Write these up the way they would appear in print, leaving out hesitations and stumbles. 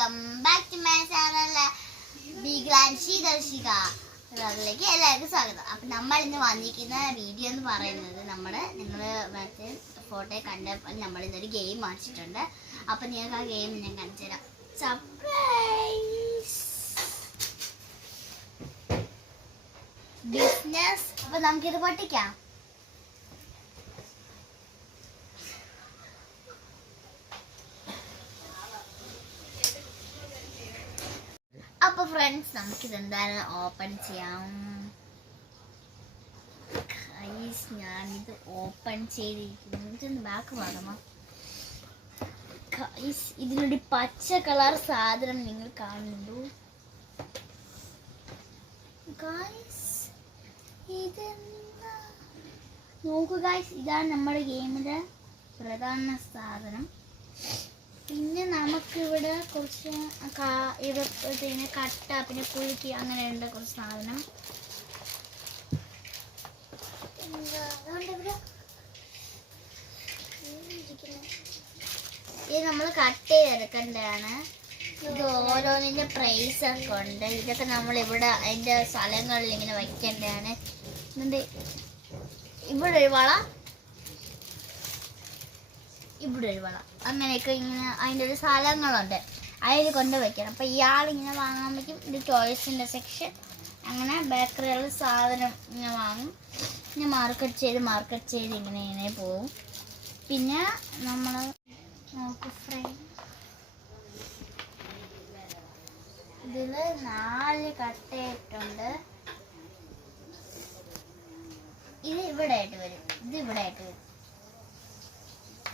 Welcome back to my channel ബിഗ്ലാൻഷി ദർശിക അതിലേക്ക് എല്ലാവർക്കും സ്വാഗതം. അപ്പം നമ്മൾ ഇന്ന് വന്നിരിക്കുന്ന വീഡിയോ എന്ന് പറയുന്നത് നിങ്ങൾ മറ്റേ ഫോട്ടോ കണ്ടപ്പോൾ നമ്മൾ ഇന്നൊരു ഗെയിം വാങ്ങിച്ചിട്ടുണ്ട്. അപ്പം നിങ്ങൾക്ക് ആ ഗെയിം ഞാൻ കാണിച്ചു തരാം. Surprise business. അപ്പം നമുക്കിത് പൊട്ടിക്കാം. അപ്പൊ ഫ്രണ്ട്സ്, നമുക്കിത് എന്തായാലും ഓപ്പൺ ചെയ്യാം. ഞാനിത് ഓപ്പൺ ചെയ്തിരിക്കുന്നു. ബാക്ക് ഭാഗമാ. ഇതിലൊരു പച്ച കളർ സാധനം നിങ്ങൾ കാണുന്നുണ്ടോ? നോക്കൂ ഗൈസ്, ഇതാണ് നമ്മുടെ ഗെയിമിന്റെ പ്രധാന സാധനം. പിന്നെ നമുക്കിവിടെ കുറച്ച് പിന്നെ കട്ട, പിന്നെ കുലുക്കി, അങ്ങനെയുണ്ട് കുറച്ച് സാധനം. ഇത് നമ്മൾ കട്ട് ചെയ്തെടുക്കേണ്ടതാണ്. ഇത് ഓരോന്നിൻ്റെ പ്രൈസ് ഒക്കെ ഉണ്ട്. ഇതൊക്കെ നമ്മളിവിടെ അതിൻ്റെ സ്ഥലങ്ങളിൽ ഇങ്ങനെ വയ്ക്കേണ്ടതാണ്. എന്നിട്ട് ഇവിടെ ഒരു വള, ഇവിടെ ഒരു വള, അങ്ങനെയൊക്കെ ഇങ്ങനെ അതിൻ്റെ ഒരു സ്ഥലങ്ങളുണ്ട്. അതിൽ കൊണ്ട് വയ്ക്കണം. അപ്പം ഇയാളിങ്ങനെ വാങ്ങാൻ പറ്റും. ഇത് ടോയ്സിൻ്റെ സെക്ഷൻ. അങ്ങനെ ബേക്കറികളിൽ സാധനം ഇങ്ങനെ വാങ്ങും. പിന്നെ മാർക്കറ്റ് ചെയ്ത് ഇങ്ങനെ പോവും. പിന്നെ നമ്മൾ നോക്ക് ഫ്രണ്ട്, ഇതിൽ 4 കട്ടയിട്ടുണ്ട്. ഇത് ഇവിടെ ആയിട്ട് വരും.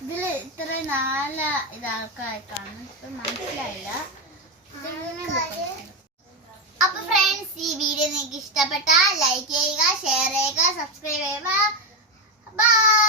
ഇതിൽ ഇത്ര 4 ഇതാൾക്കാർ കാണും. ഇപ്പം മനസ്സിലായില്ല. അപ്പൊ ഫ്രണ്ട്സ്, ഈ വീഡിയോ നിങ്ങൾക്ക് ഇഷ്ടപ്പെട്ടാൽ ലൈക്ക് ചെയ്യുക, ഷെയർ ചെയ്യുക, സബ്സ്ക്രൈബ് ചെയ്യുക. ബൈ.